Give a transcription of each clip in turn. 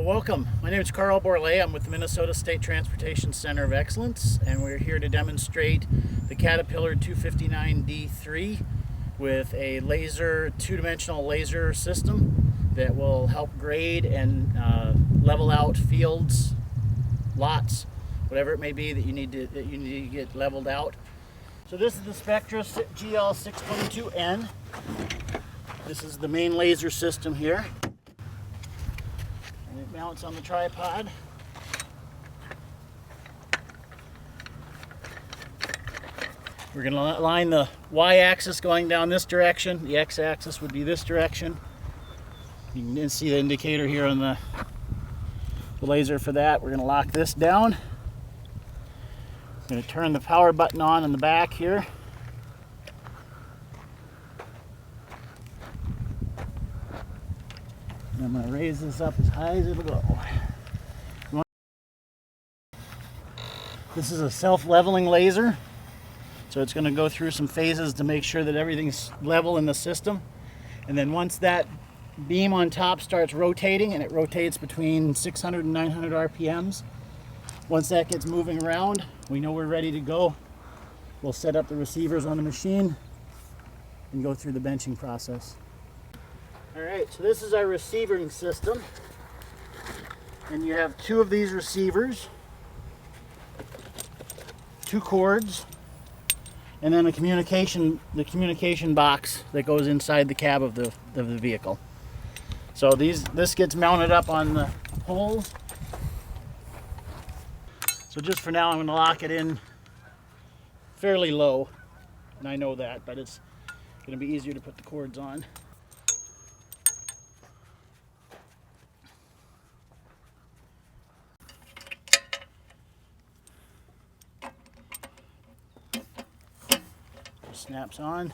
Well, welcome. My name is Carl Borlée. I'm with the Minnesota State Transportation Center of Excellence, and we're here to demonstrate the Caterpillar 259D3 with a two-dimensional laser system that will help grade and level out fields, lots, whatever it may be that you need to get leveled out. So this is the Spectra GL622N. This is the main laser system here. And it mounts on the tripod. We're going to line the y-axis going down this direction. The x-axis would be this direction. You can see the indicator here on the laser for that. We're going to lock this down. I'm going to turn the power button on in the back here. And I'm going to raise this up as high as it'll go. This is a self-leveling laser, so it's going to go through some phases to make sure that everything's level in the system. And then once that beam on top starts rotating, and it rotates between 600 and 900 RPMs, once that gets moving around, we know we're ready to go. We'll set up the receivers on the machine and go through the benching process. All right, so this is our receiving system, and you have two of these receivers, two cords, and then the communication box that goes inside the cab of the vehicle. So this gets mounted up on the poles. So just for now, I'm going to lock it in fairly low, and I know that, but it's going to be easier to put the cords on. Just snaps on.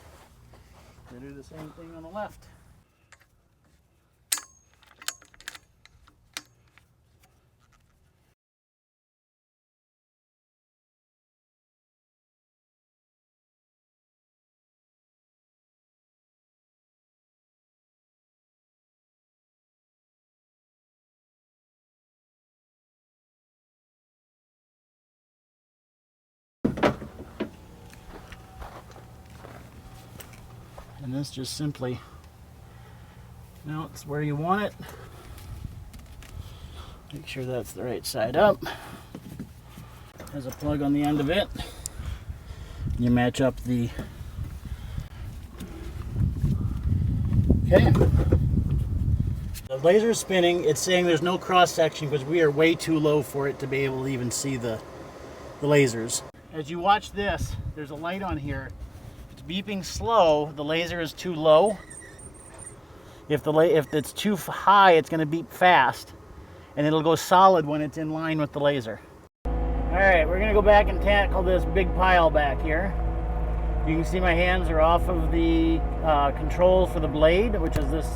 We'll do the same thing on the left. And this just simply mounts where you want it. Make sure that's the right side up. Has a plug on the end of it. You match up the... Okay. The laser is spinning. It's saying there's no cross section because we are way too low for it to be able to even see the lasers. As you watch this, there's a light on here. Beeping slow, the laser is too low. If it's too high, it's going to beep fast, and it'll go solid when it's in line with the laser. All right, we're going to go back and tackle this big pile back here. You can see my hands are off of the control for the blade, which is this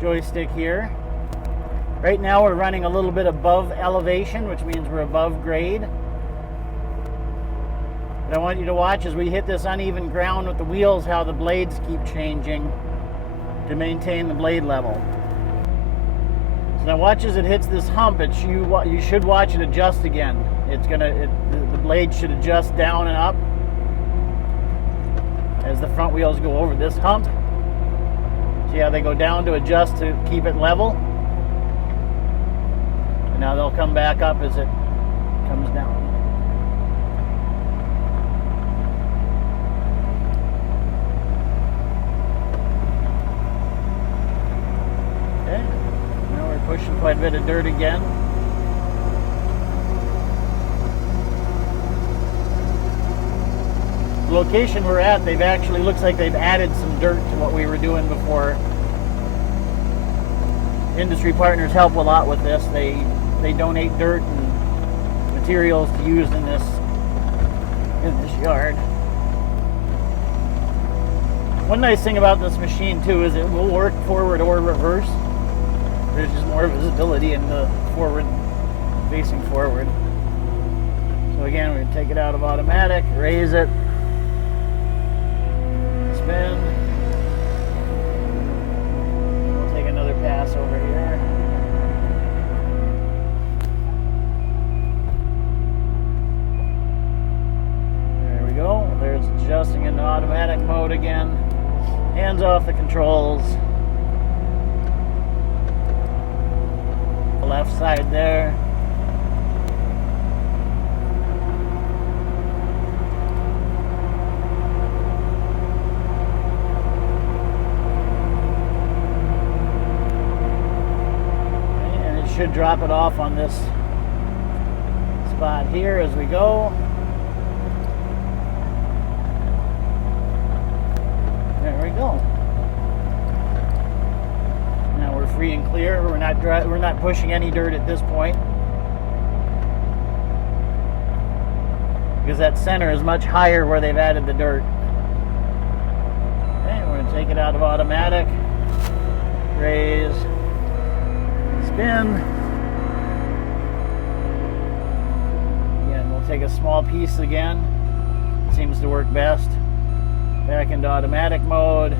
joystick here. Right now we're running a little bit above elevation, which means we're above grade. What I want you to watch as we hit this uneven ground with the wheels, how the blades keep changing to maintain the blade level. So now watch as it hits this hump. You should watch it adjust again. The blade should adjust down and up as the front wheels go over this hump. See how they go down to adjust to keep it level? And now they'll come back up as it comes down. Pushing quite a bit of dirt again. The location we're at, looks like they've added some dirt to what we were doing before. Industry partners help a lot with this. They donate dirt and materials to use in this yard. One nice thing about this machine too is it will work forward or reverse. There's just more visibility in the facing forward. So again, we're going to take it out of automatic, raise it, spin. We'll take another pass over here. into automatic mode again. Hands off the controls. The left side there. And it should drop it off on this spot here as we go. There we go. Now we're free and clear. We're not pushing any dirt at this point, because that center is much higher where they've added the dirt. Okay, we're going to take it out of automatic, raise, spin. Again, we'll take a small piece again. Seems to work best. Back into automatic mode.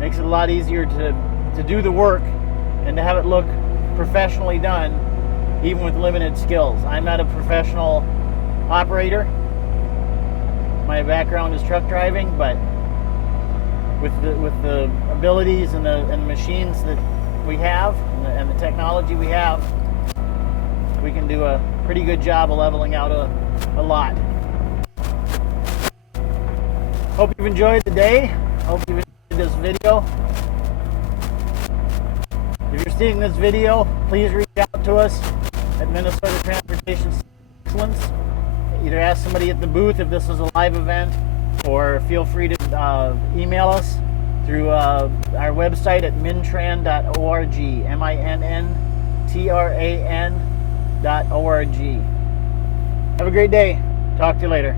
Makes it a lot easier to do the work and to have it look professionally done, even with limited skills. I'm not a professional operator. My background is truck driving, but with the abilities and the machines that we have and the technology we have, we can do a pretty good job of leveling out a lot. Hope you've enjoyed the day. Hope you've enjoyed this video. If you're seeing this video, please reach out to us at Minnesota Transportation Excellence. Either ask somebody at the booth if this is a live event, or feel free to email us through our website at mintran.org, MINNTRAN.org. Have a great day. Talk to you later.